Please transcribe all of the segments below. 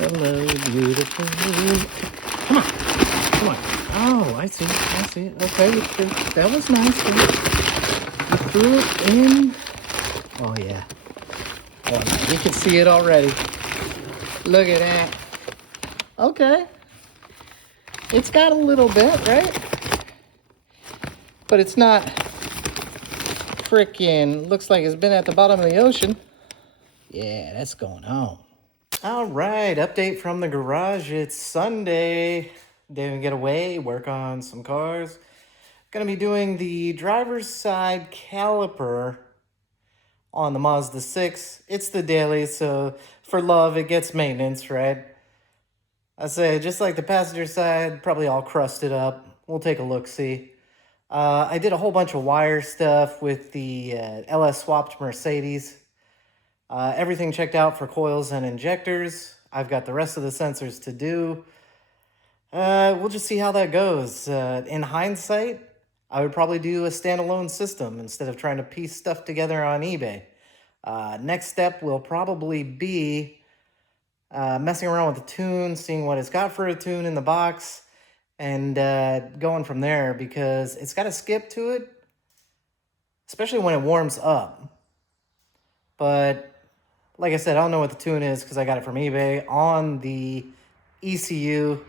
Hello, beautiful. Come on. Come on. Oh, I see. Okay, you threw, that was nice. You threw it in. Oh, yeah. Oh, yeah. You can see it already. Look at that. Okay. It's got a little bit, right? But it's not freaking, looks like it's been at the bottom of the ocean. Yeah, that's going on. All right, update from the garage. It's Sunday. Didn't get away, work on some cars. Gonna be doing the driver's side caliper on the Mazda 6. It's the daily, so for love, it gets maintenance, right? I say, just like the passenger side, probably all crusted up. We'll take a look-see. I did a whole bunch of wire stuff with the LS swapped Mercedes. Everything checked out for coils and injectors. I've got the rest of the sensors to do. We'll just see how that goes. In hindsight, I would probably do a standalone system instead of trying to piece stuff together on eBay. Next step will probably be messing around with the tune, seeing what it's got for a tune in the box, and going from there, because it's got a skip to it, especially when it warms up. But like I said, I don't know what the tune is because I got it from eBay. On the ECU,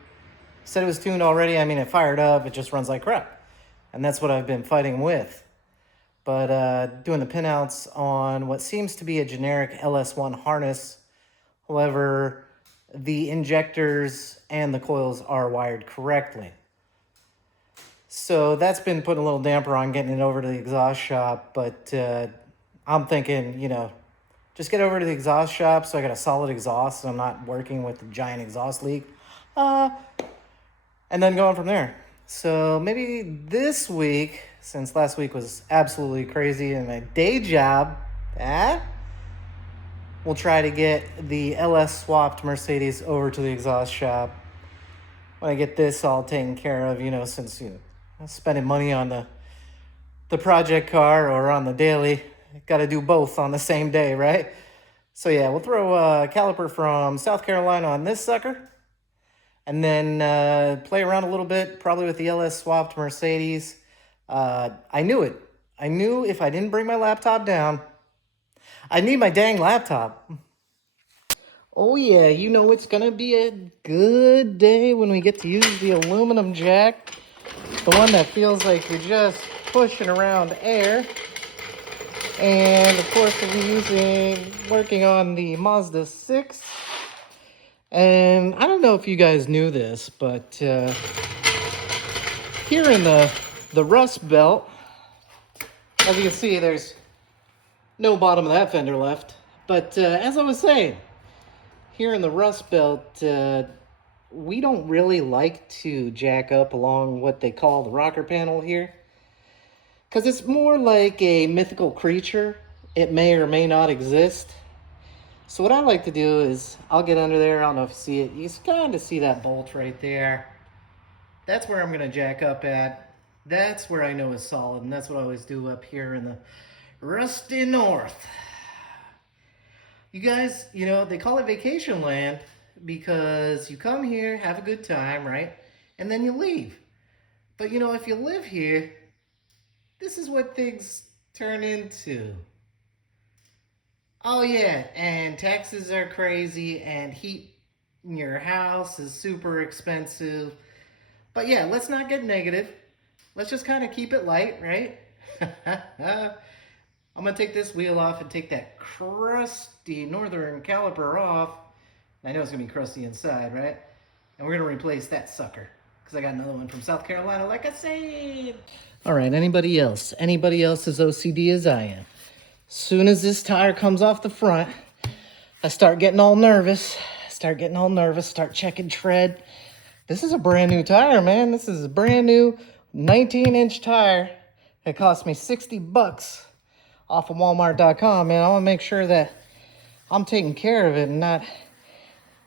said it was tuned already. I mean, it fired up. It just runs like crap. And that's what I've been fighting with. But doing the pinouts on what seems to be a generic LS1 harness. However, the injectors and the coils are wired correctly. So that's been putting a little damper on getting it over to the exhaust shop. But I'm thinking, just get over to the exhaust shop so I got a solid exhaust so I'm not working with the giant exhaust leak. And then going from there. So maybe this week, since last week was absolutely crazy in my day job, we'll try to get the LS swapped Mercedes over to the exhaust shop. When I get this all taken care of, since I'm spending money on the project car or on the daily, got to do both on the same day, right? So yeah, we'll throw a caliper from South Carolina on this sucker. And then play around a little bit, probably with the LS swapped Mercedes. I knew it. I knew if I didn't bring my laptop down, I'd need my dang laptop. Oh yeah, it's going to be a good day when we get to use the aluminum jack. The one that feels like you're just pushing around air. And of course, we'll be working on the Mazda 6. And I don't know if you guys knew this, but here in the Rust Belt, as you can see, there's no bottom of that fender left. But as I was saying, here in the Rust Belt, we don't really like to jack up along what they call the rocker panel here. Because it's more like a mythical creature. It may or may not exist. So what I like to do is, I'll get under there, I don't know if you see it, you can kind of see that bolt right there. That's where I'm going to jack up at. That's where I know is solid, and that's what I always do up here in the rusty north. You guys, they call it vacation land because you come here, have a good time, right? And then you leave. But if you live here, this is what things turn into. Oh yeah, and taxes are crazy, and heat in your house is super expensive. But yeah, let's not get negative. Let's just kind of keep it light, right? I'm going to take this wheel off and take that crusty northern caliper off. I know it's going to be crusty inside, right? And we're going to replace that sucker, because I got another one from South Carolina, like I said. All right, anybody else? Anybody else as OCD as I am? Soon as this tire comes off the front, I start getting all nervous. Start checking tread. This is a brand new tire, man. This is a brand new 19-inch tire. It cost me $60 off of Walmart.com, man. I want to make sure that I'm taking care of it and not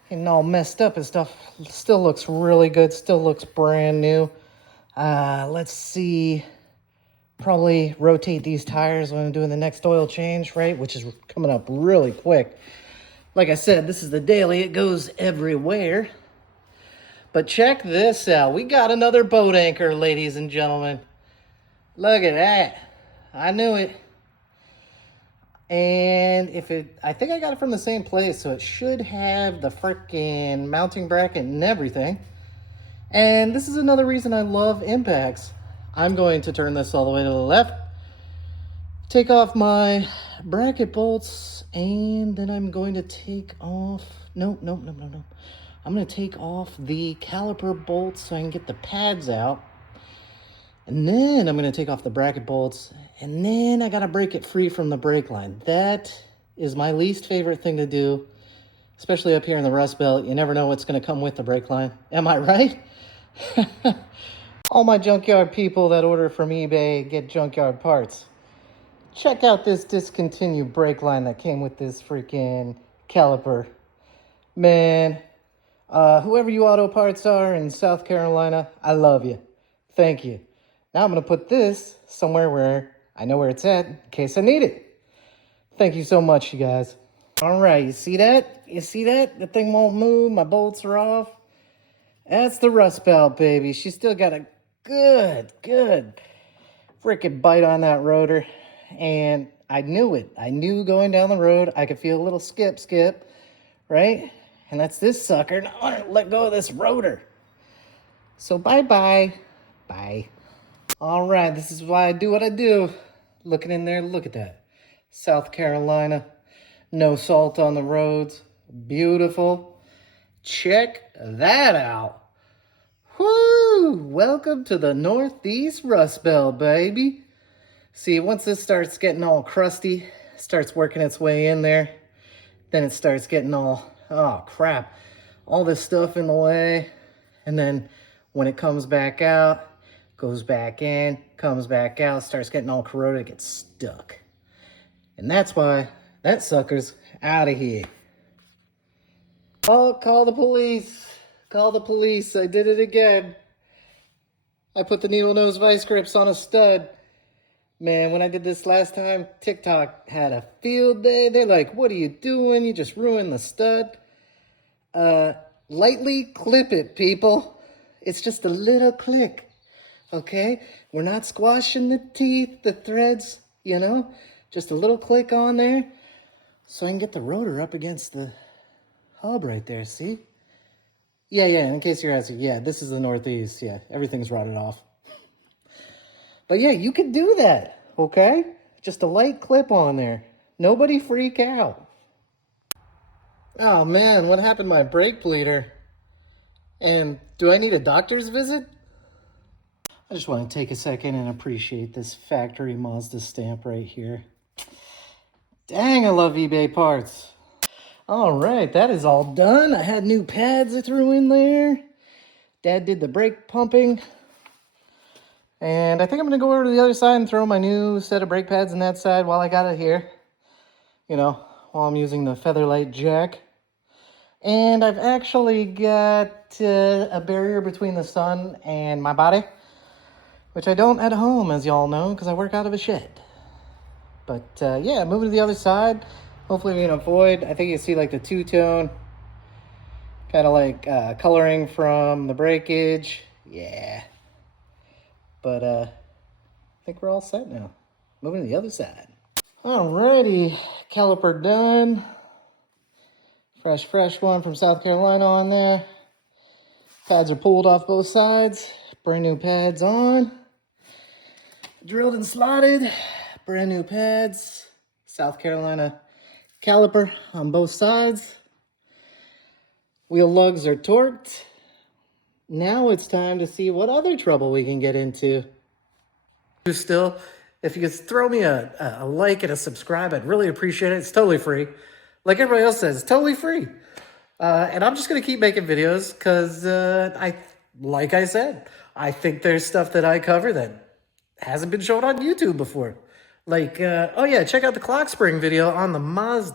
getting all messed up and stuff. Still looks really good. Still looks brand new. Let's see. Probably rotate these tires when I'm doing the next oil change, right? Which is coming up really quick. Like I said, this is the daily. It goes everywhere. But check this out. We got another boat anchor, ladies and gentlemen. Look at that. I knew it. And I think I got it from the same place, so it should have the freaking mounting bracket and everything. And this is another reason I love impacts. I'm going to turn this all the way to the left, take off my bracket bolts, and then I'm going to take off, no. I'm going to take off the caliper bolts so I can get the pads out. And then I'm going to take off the bracket bolts. And then I got to break it free from the brake line. That is my least favorite thing to do, especially up here in the Rust Belt. You never know what's going to come with the brake line. Am I right? All my junkyard people that order from eBay get junkyard parts. Check out this discontinued brake line that came with this freaking caliper. Man. Whoever you auto parts are in South Carolina, I love you. Thank you. Now I'm going to put this somewhere where I know where it's at in case I need it. Thank you so much, you guys. All right, you see that? You see that? The thing won't move. My bolts are off. That's the Rust Belt, baby. She's still got a good freaking bite on that rotor. And I knew it. I knew going down the road, I could feel a little skip, right? And that's this sucker. Now I want to let go of this rotor. So bye-bye. Bye. All right, this is why I do what I do. Looking in there, look at that. South Carolina. No salt on the roads. Beautiful. Check that out. Woo! Welcome to the Northeast Rust Belt, baby. See, once this starts getting all crusty, starts working its way in there, then it starts getting all, oh crap, all this stuff in the way. And then when it comes back out, goes back in, comes back out, starts getting all corroded, it gets stuck. And that's why that sucker's out of here. Oh, call the police. Call the police. I did it again. I put the needle nose vice grips on a stud. Man, when I did this last time, TikTok had a field day. They're like, what are you doing? You just ruined the stud. Lightly clip it, people. It's just a little click, okay? We're not squashing the teeth, the threads, you know? Just a little click on there so I can get the rotor up against the hub right there, see? Yeah, in case you're asking, yeah, this is the Northeast. Yeah, everything's rotted off. But yeah, you can do that, okay? Just a light clip on there. Nobody freak out. Oh man, what happened to my brake bleeder? And do I need a doctor's visit? I just want to take a second and appreciate this factory Mazda stamp right here. Dang, I love eBay parts. All right, that is all done. I had new pads I threw in there. Dad did the brake pumping. And I think I'm going to go over to the other side and throw my new set of brake pads in that side while I got it here. You know, while I'm using the Featherlight jack. And I've actually got a barrier between the sun and my body, which I don't at home, as y'all know, because I work out of a shed. But yeah, moving to the other side. Hopefully we can avoid, I think you see like the two-tone, kind of like coloring from the breakage. Yeah. But I think we're all set now. Moving to the other side. Alrighty, caliper done. Fresh one from South Carolina on there. Pads are pulled off both sides. Brand new pads on. Drilled and slotted. Brand new pads. South Carolina caliper on both sides. Wheel lugs are torqued. Now it's time to see what other trouble we can get into. Still, if you could throw me a like and a subscribe, I'd really appreciate it. It's totally free. Like everybody else says, it's totally free. And I'm just going to keep making videos because, like I said, I think there's stuff that I cover that hasn't been shown on YouTube before. Like, oh yeah, check out the clock spring video on the Mazda.